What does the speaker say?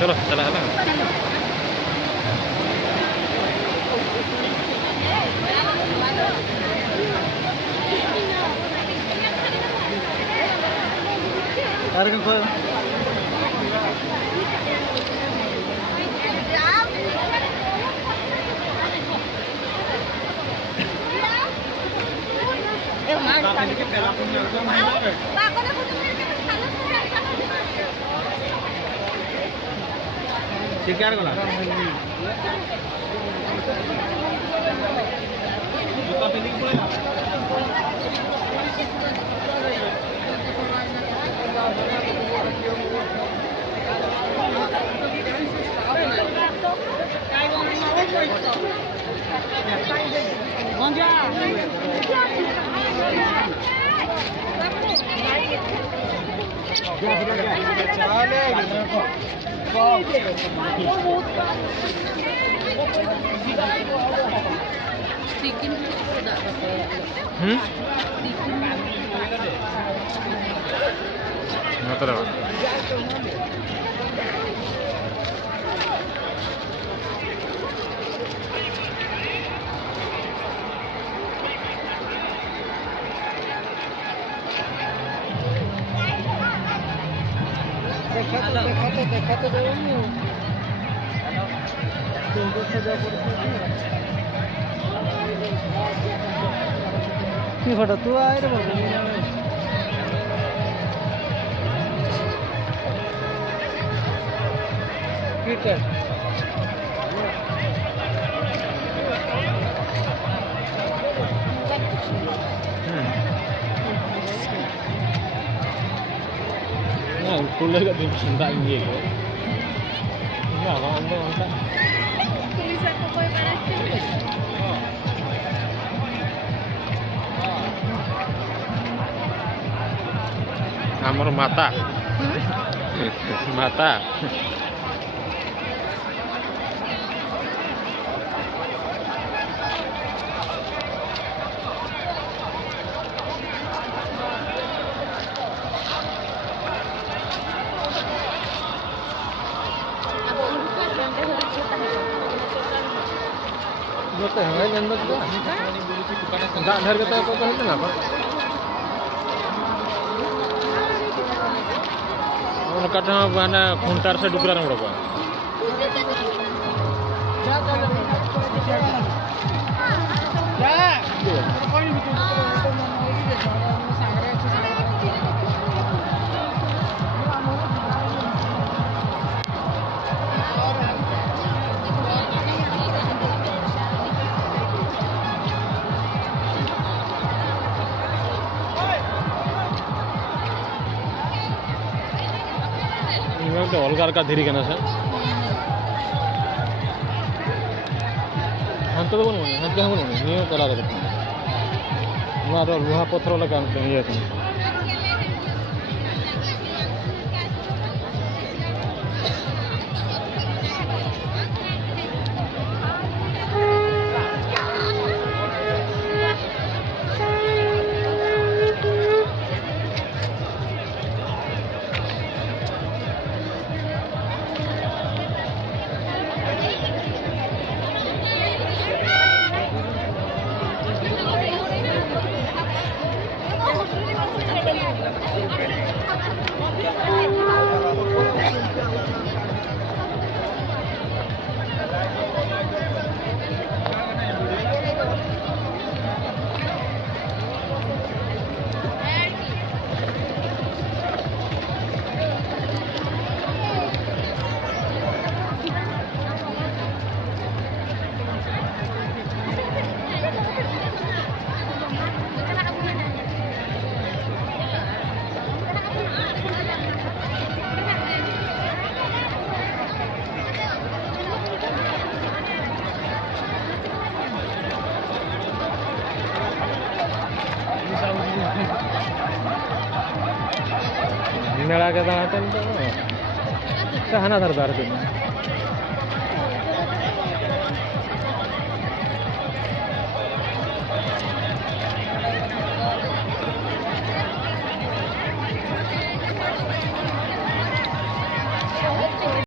चलो चला है ना। क्या गला मतलब देखा तो फोटो तू आए रे kuliah di Sunda gitu. Enggak, enggak. Tulisan ko po yung parang Amor mata. Mata. Betul, yang betul. Enggak harga apa apa itu apa? Kadang mana kuntar saya dukran berapa? Algar का धीरे कहना सर हम तो बोलो हम क्या बोलो नहीं करा रहे ना तो लोहा पत्थर लगा ये मेला के दाना तो हना धरदार